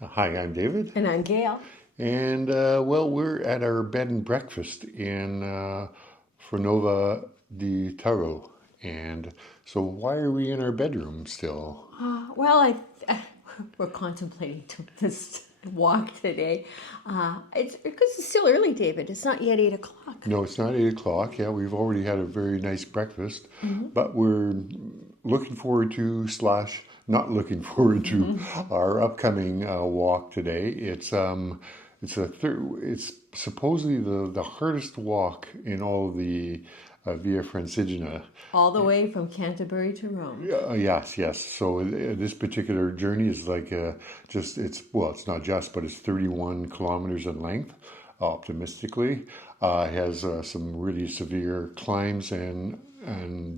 Hi, I'm David, And I'm Gail. and well, we're at our bed and breakfast in Fornova di Taro. And so, why are we in our bedroom still? Well, we're contemplating this walk today. It's because it's still early, David. It's not yet 8 o'clock. No, it's not 8 o'clock. Yeah, we've already had a very nice breakfast, Mm-hmm. but we're looking forward to slash not looking forward to our upcoming walk today. It's supposedly the hardest walk in all of the Via Francigena. All the way from Canterbury to Rome. Yes, yes. So this particular journey is like it's not just, but it's 31 kilometers in length, optimistically. It has some really severe climbs and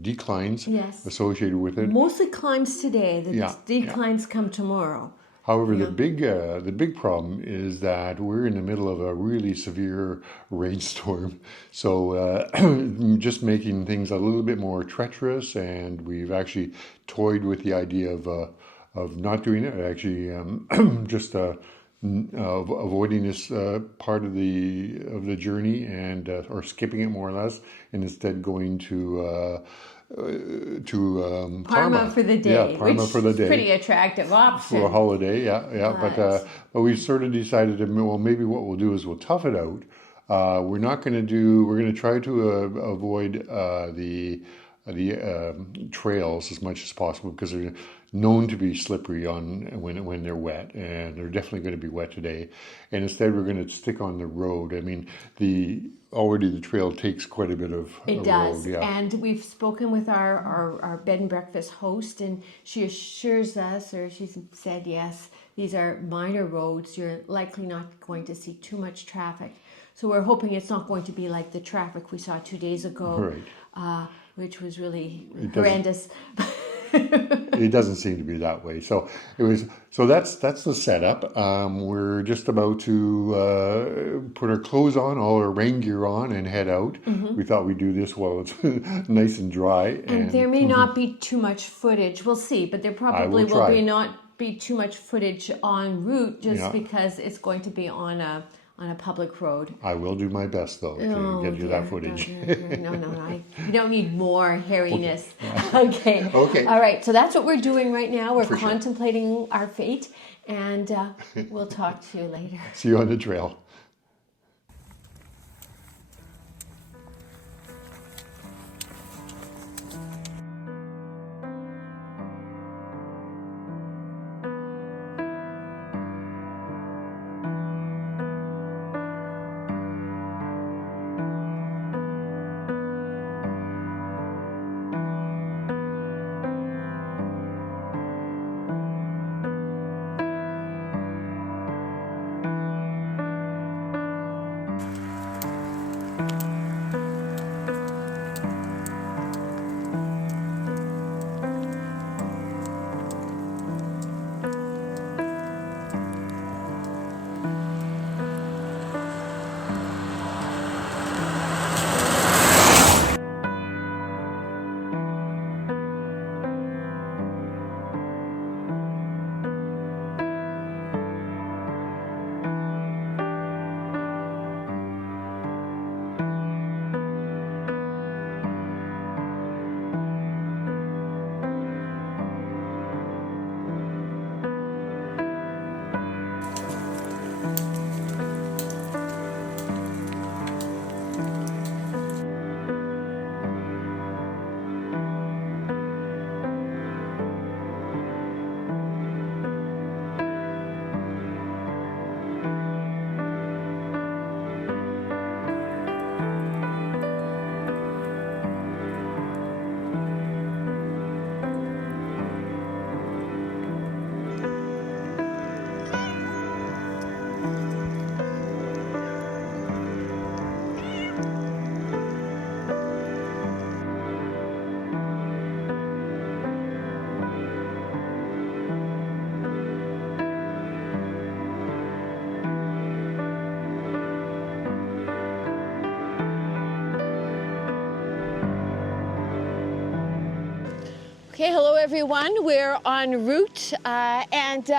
declines Yes. associated with it. Mostly climbs today. The Yeah, yeah. declines come tomorrow. However, Yeah. the big problem is that we're in the middle of a really severe rainstorm, so just making things a little bit more treacherous. And we've actually toyed with the idea of not doing it. Actually, just avoiding this part of the journey and or skipping it more or less, and instead going to Parma for the Yeah, day, Parma which for the is day pretty attractive option. for a holiday. Yeah, yeah. But we've sort of decided that, well, maybe what we'll do is we'll tough it out. We're not going to do. We're going to try to avoid the trails as much as possible because they're known to be slippery on when they're wet, and they're definitely going to be wet today. And instead, we're going to stick on the road. I mean, the trail takes quite a bit of It a does. road. Yeah. And we've spoken with our bed and breakfast host, and she assures us, or she said, yes, these are minor roads. You're likely not going to see too much traffic. So we're hoping it's not going to be like the traffic we saw 2 days ago, Right. which was really It doesn't. horrendous. It doesn't seem to be that way. So that's the setup. We're just about to put our clothes on, all our rain gear on, and head out. We thought we'd do this while it's nice and dry. And there may not be too much footage. We'll see, but there I probably will will try. be not be too much footage en route just Yeah. because it's going to be on a public road. I will do my best though to Oh get you dear, that footage. no, you don't need more hairiness. Okay. Okay. All right. So that's what we're doing right now. We're For sure. contemplating our fate, and we'll talk to you later. See you on the trail. Okay, hello everyone. We're en route, and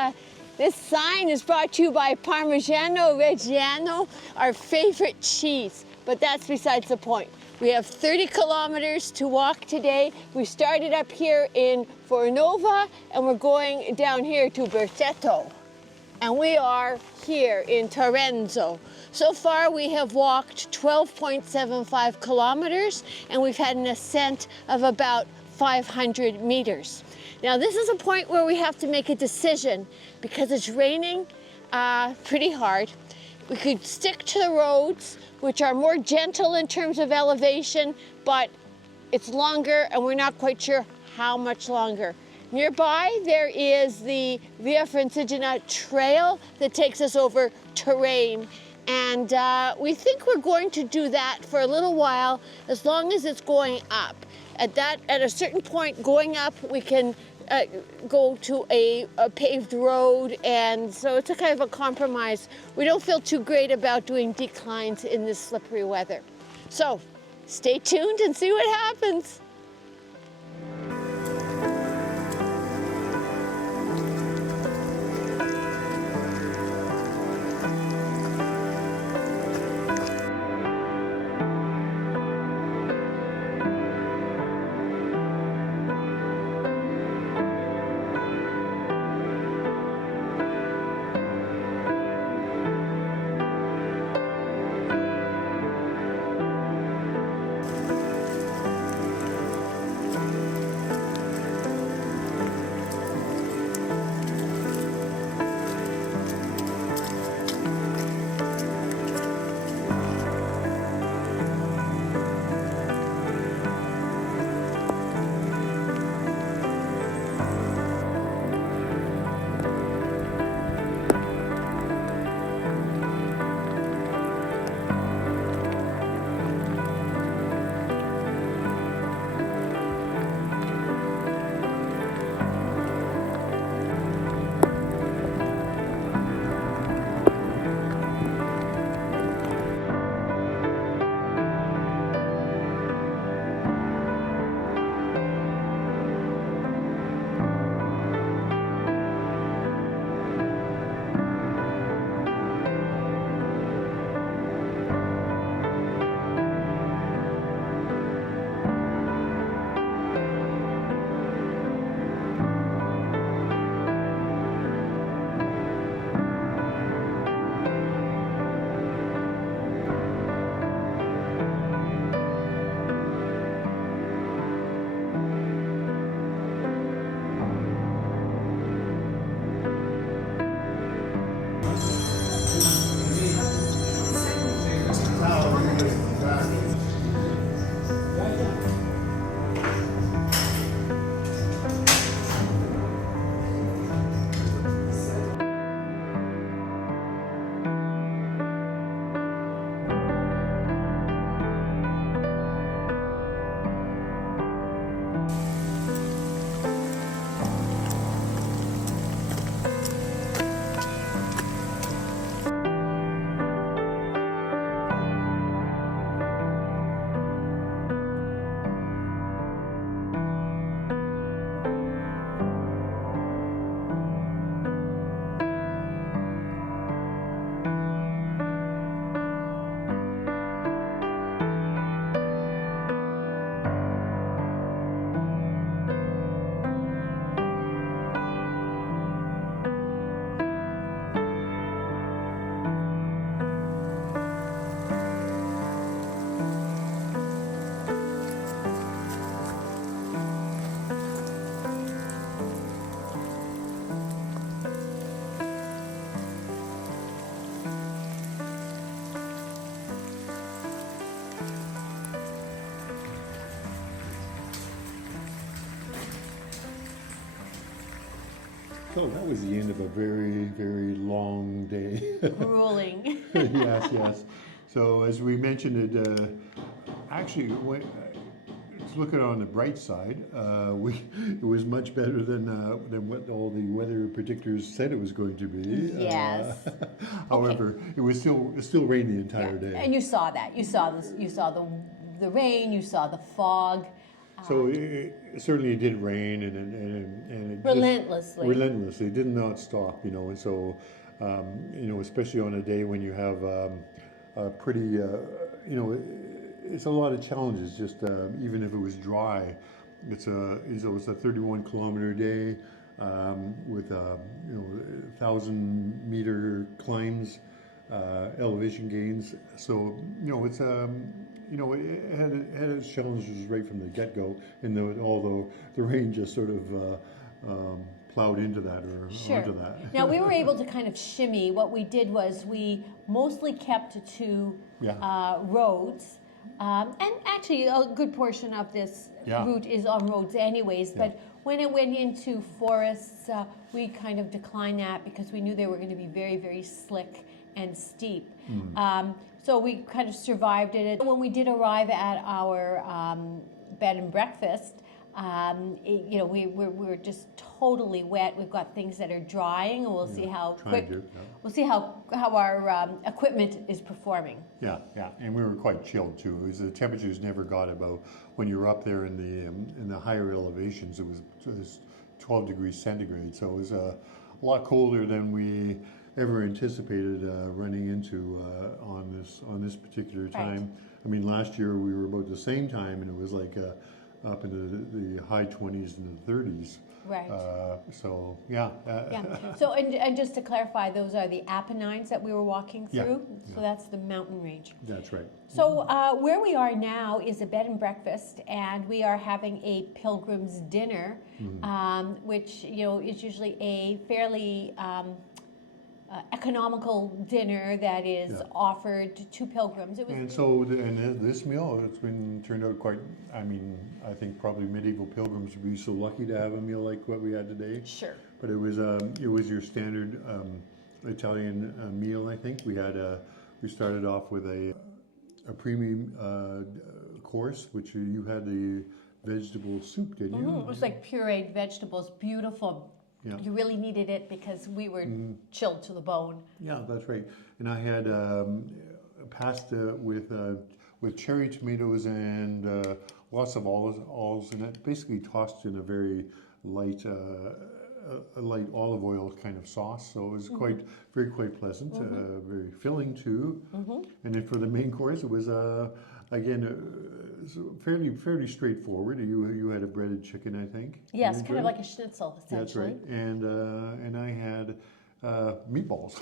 This sign is brought to you by Parmigiano Reggiano, our favorite cheese. But that's besides the point. We have 30 kilometers to walk today. We started up here in Fornova and we're going down here to Berceto. And we are here in Tarenzo. So far we have walked 12.75 kilometers and we've had an ascent of about 500 meters. Now this is a point where we have to make a decision because it's raining pretty hard. We could stick to the roads, which are more gentle in terms of elevation, but it's longer and we're not quite sure how much longer. Nearby there is the Via Francigena trail that takes us over terrain. And we think we're going to do that for a little while as long as it's going up. At a certain point going up, we can go to a paved road, and so it's a kind of a compromise. We don't feel too great about doing declines in this slippery weather. So stay tuned and see what happens. So that was the end of a very, very long day. Grueling. Yes, yes. So as we mentioned, actually, let's look at it on the bright side. It was much better than what all the weather predictors said it was going to be. Yes. However, it was still rain the entire day. And you saw that. You saw this. You saw the rain. You saw the fog. So it certainly did rain, and it Relentlessly. relentlessly did not stop, and so especially on a day when you have a pretty, it's a lot of challenges. Just even if it was dry, it's a 31-kilometer day with 1,000-meter climbs, elevation gains. So it had its challenges right from the get-go, and although the rain just sort of plowed into that or onto that. Now we were able to kind of shimmy. What we did was we mostly kept to roads, and actually a good portion of this route is on roads anyways. But when it went into forests, we kind of declined that because we knew they were going to be very, very slick and steep. So we kind of survived it. When we did arrive at our bed and breakfast, we're just totally wet. We've got things that are drying, and we'll see how we'll see how our equipment is performing. Yeah, and we were quite chilled too. The temperatures never got about, when you were up there in the higher elevations, it was 12 degrees centigrade. So it was a lot colder than we ever anticipated running into on this particular time. I mean, last year we were about the same time, and it was like up into the high 20s and the 30s. Right. So yeah. So and just to clarify, those are the Apennines that we were walking through. Yeah. So that's the mountain range. That's right. So where we are now is a bed and breakfast, and we are having a pilgrim's dinner, which is usually a fairly economical dinner that is offered to pilgrims. This meal, it's turned out quite. I mean, I think probably medieval pilgrims would be so lucky to have a meal like what we had today. Sure. But it was your standard Italian meal. I think we started off with a premium course, which you had the vegetable soup, didn't you? It was like pureed vegetables, beautiful. Yeah. You really needed it because we were chilled to the bone. Yeah, that's right. And I had pasta with cherry tomatoes and lots of olives in it, basically tossed in a very light olive oil kind of sauce. So it was quite pleasant, very filling too. And then for the main course, it was fairly straightforward. You had a breaded chicken, I think. Yes, kind of like a schnitzel, essentially. That's right. And I had meatballs.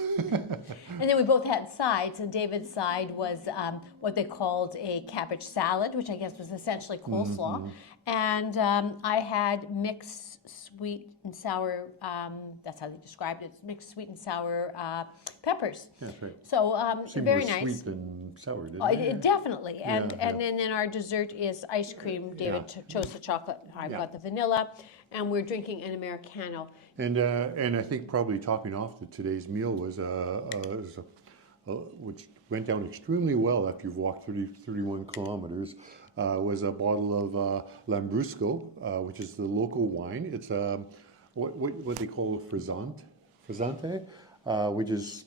And then we both had sides, and David's side was what they called a cabbage salad, which I guess was essentially coleslaw. And I had mixed sweet and sour, that's how they described it, mixed sweet and sour peppers. That's right. So Seemed very more nice. Sweet than sour, didn't it? Definitely. And then our dessert is ice cream. David chose the chocolate, I've got the vanilla, and we're drinking an Americano. And I think probably topping off today's meal was which went down extremely well after you've walked 31 kilometers, was a bottle of Lambrusco, which is the local wine. It's what they call frizzante, which is,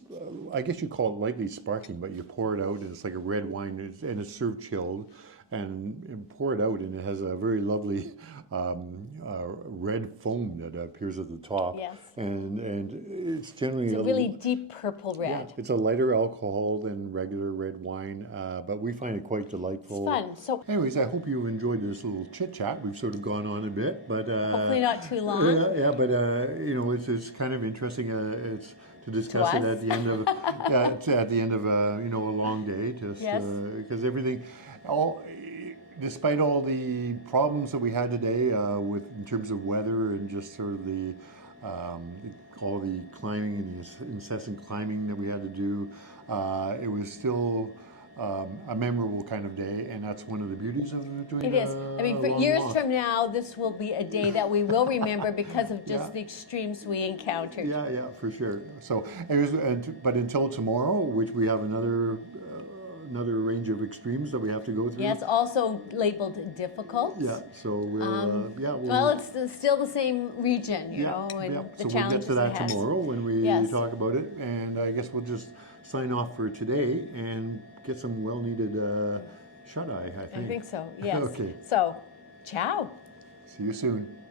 I guess you call it lightly sparkling, but you pour it out and it's like a red wine, and it's served chilled. And pour it out, and it has a very lovely red foam that appears at the top. Yes. And it's generally a really deep purple red. Yeah, it's a lighter alcohol than regular red wine, but we find it quite delightful. It's fun. So, anyways, I hope you enjoyed this little chit chat. We've sort of gone on a bit, but hopefully not too long. But it's kind of interesting. It's to discuss it at the end of a long day, because everything. Despite all the problems that we had today in terms of weather and just sort of all the climbing and the incessant climbing that we had to do, it was still a memorable kind of day, and that's one of the beauties of doing it. It is. I mean, for years from now, this will be a day that we will remember because of just the extremes we encountered. Yeah, for sure. So, but until tomorrow, which we have another range of extremes that we have to go through. Yes, also labeled difficult. Yeah, so well, it's still the same region, and the so challenges we'll get to that tomorrow when we talk about it, and I guess we'll just sign off for today and get some well-needed shut-eye, I think. I think so, yes. Okay. So, Ciao. See you soon.